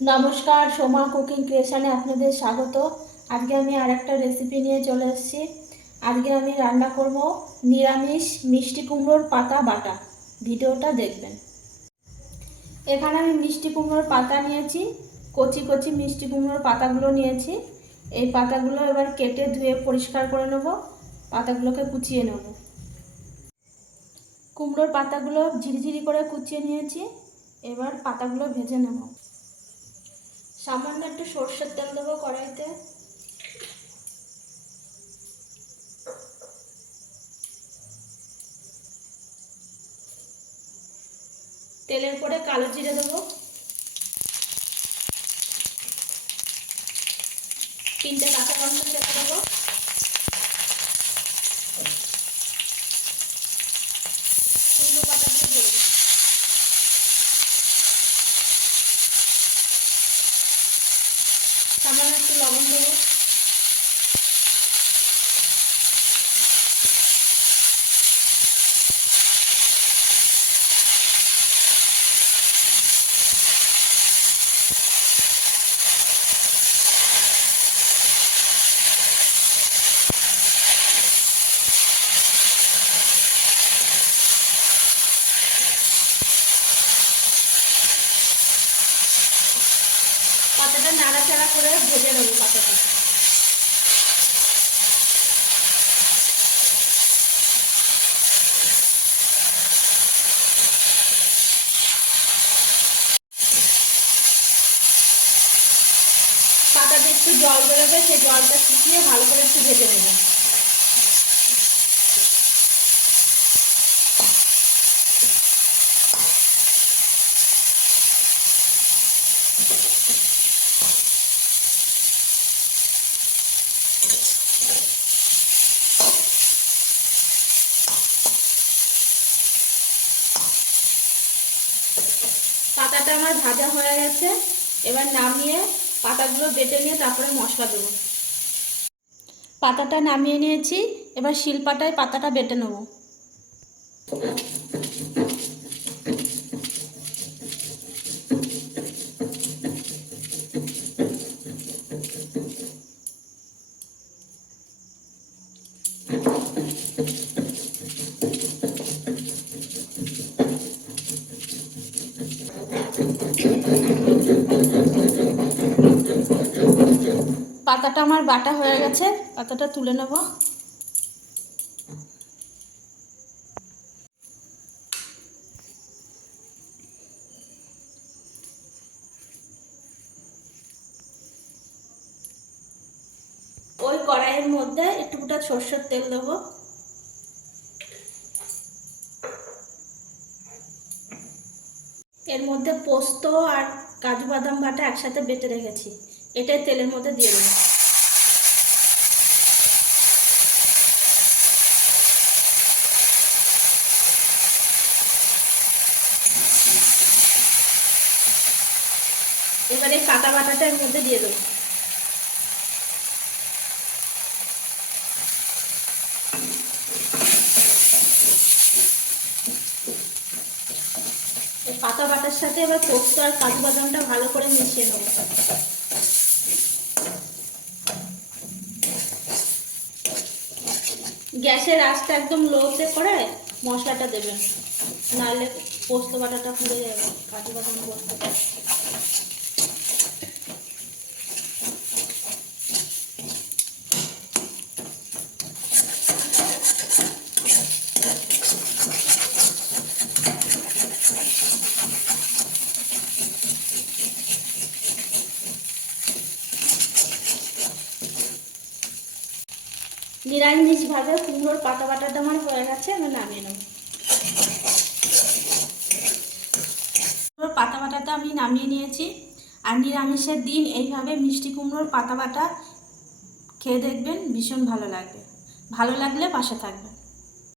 নমস্কার, সোমা কুকিং ক্রিয়েশনে আপনাদের স্বাগত। আজকে আমি আরেকটা রেসিপি নিয়ে চলে এসেছি। আজকে আমি রান্না করব নিরামিষ মিষ্টি কুমড়োর পাতা বাটা। ভিডিওটা দেখবেন। এখানে আমি মিষ্টি কুমড়োর পাতা নিয়েছি, কচি কচি মিষ্টি কুমড়োর পাতাগুলো নিয়েছি। এই পাতাগুলো এবার কেটে ধুয়ে পরিষ্কার করে নেব, পাতাগুলোকে কুচিয়ে নেব। কুমড়োর পাতাগুলো ঝিরিঝিরি করে কুচিয়ে নিয়েছি। এবার পাতাগুলো ভেজে নেব। সামান্য একটু সরষের তেল দেবো কড়াইতে। তেলের পরে কালো জিরে দেবো, 3টে কাঁচা লঙ্কা চেপে দেবো, কুমড়ো পাতাগুলো দেবো, সামান্য একটু লবণ দেবো, পাতাটা নাড়াচাড়া করে ভেজে নেবো পাতাটা। পাতাতে একটু জল বেরোবে, সেই জলটা শুকিয়ে ভালো করে একটু ভেজে নেবো। পাতাটা আমার ভাজা হয়ে গেছে। এবার নামিয়ে পাতাগুলো বেটে নিয়ে তারপরে মশলা দেবো। পাতাটা নামিয়ে নিয়েছি, এবার শিলপাটায় পাতাটা বেটে নেব। পাতাটা আমার বাটা হয়ে গেছে, পাতাটা তুলে নেব। ওই কড়াইয়ের মধ্যে একটুটা সরষের তেল দেবো, এর মধ্যে পোস্ত আর কাজু বাদাম বাটা একসাথে বেটে রেখেছি, এটাই তেলের মধ্যে দিয়ে দেবো। এবারে পাতা বাটাটা এর মধ্যে দিয়ে দেবো। পাতা বাটার সাথে এবার পোস্ত আর কাজু বাদামটা ভালো করে মিশিয়ে নেব। গ্যাসের আঁচটা একদম লোতে করে মশলাটা দেবেন, নাহলে পোস্ত বাটাটা পুড়ে যাবে, কাজু বাদাম পোস্তটা। নিরামিষভাবে কুমড়োর পাতা বাটাটা আমার হয়ে গেছে, আমি নামিয়ে নেব। কুমড়োর পাতা বাটাটা আমি নামিয়ে নিয়েছি। আর নিরামিষের দিন এইভাবে মিষ্টি কুমড়োর পাতা বাটা খেয়ে দেখবেন, ভীষণ ভালো লাগবে। ভালো লাগলে পাশে থাকবেন।